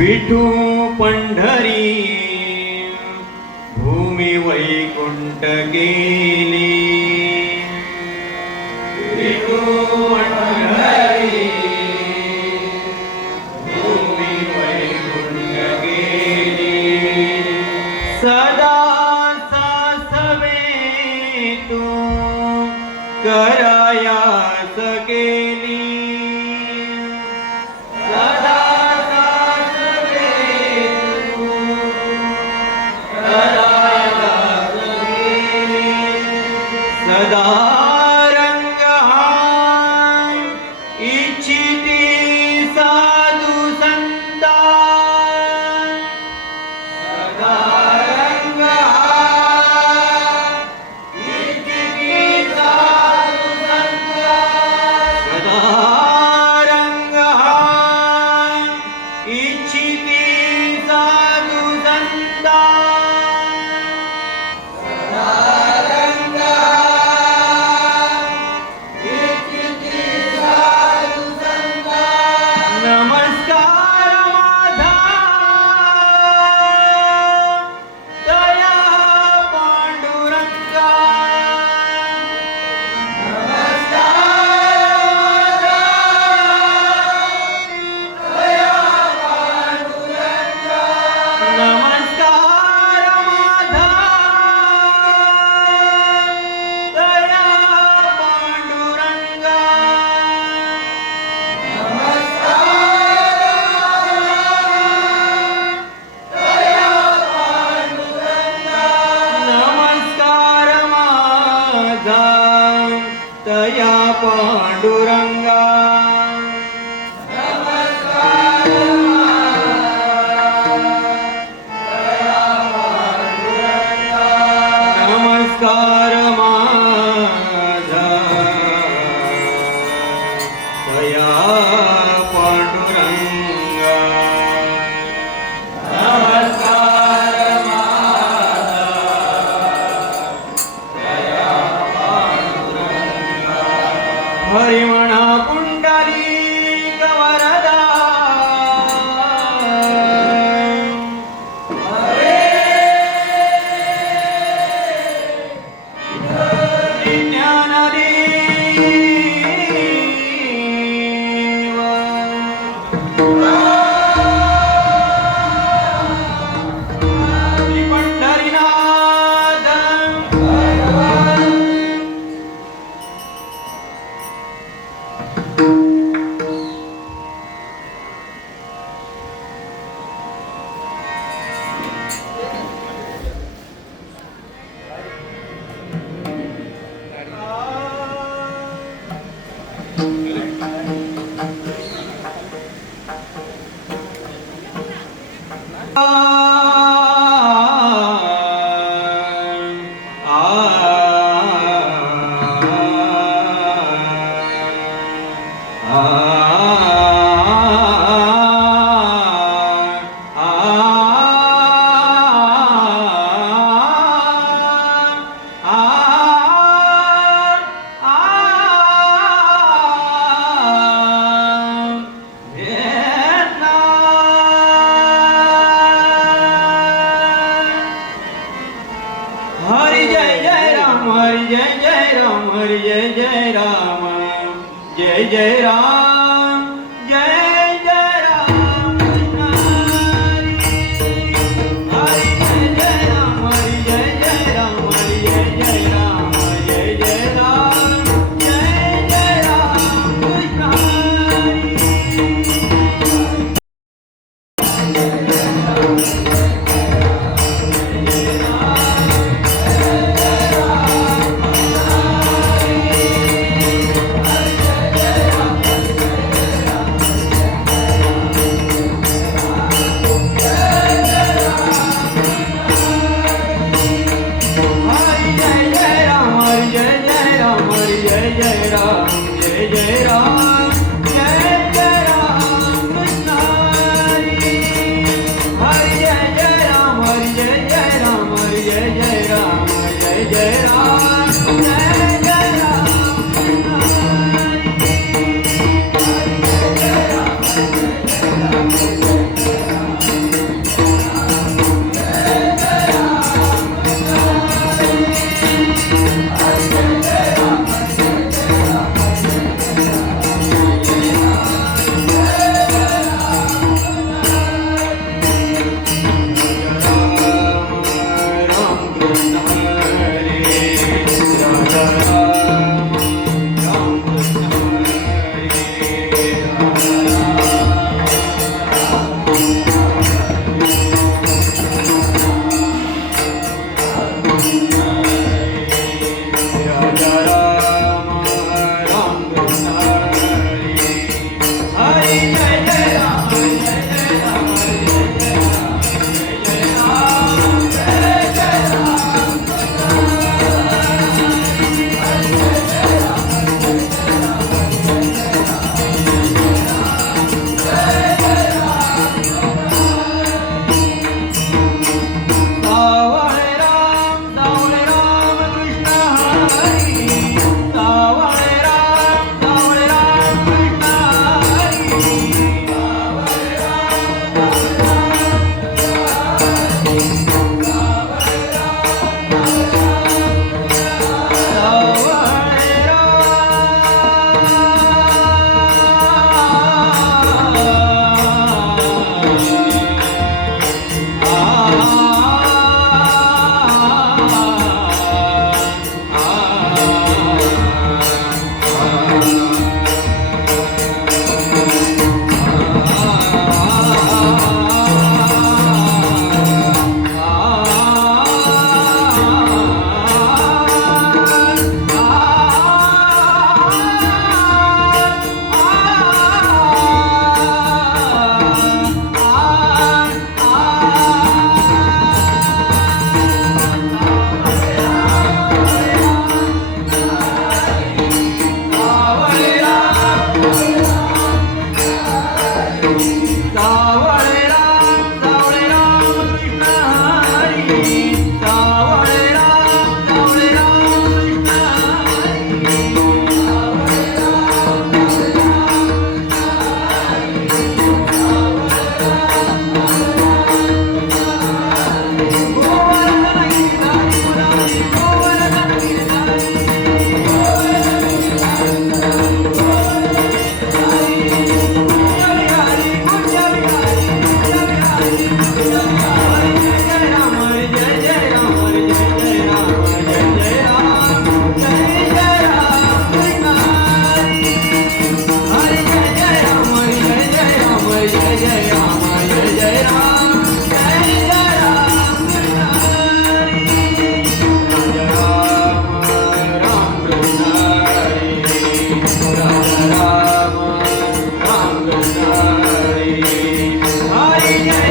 विठू पंढरी भूमी वैकुंठ गेली, विठू पंढरी भूमी वैकुंठ गेली, सदा सासवे तू करायास गेली, सदा रंग इच्छिती साधू संता, सदा रंग इच्छिती साधू संता, सदा रंग इच्छिती साधू संता, तया पांडुरंगा, नमस्कार तया पांडुरंगा, नमस्कार माझा तया पांडुरंगा, नमस्कार माझा तया हरि म्हणा पुंडलिक वरदा, हरे ज्ञानदेव, श्री पंढरीनाथ हरि जय जय राम, हरि जय जय राम, हरि जय जय राम, जय जय राम, जय जय राम, हरि जय जय राम, हरि जय जय राम, हरि जय जय राम, जय जय राम, जय जय राम, कृष्ण हरि जय राम जय जय राम जय जय राम राजा राम राम कृष्ण हरी राजा राम राम कृष्ण हरी हरी जय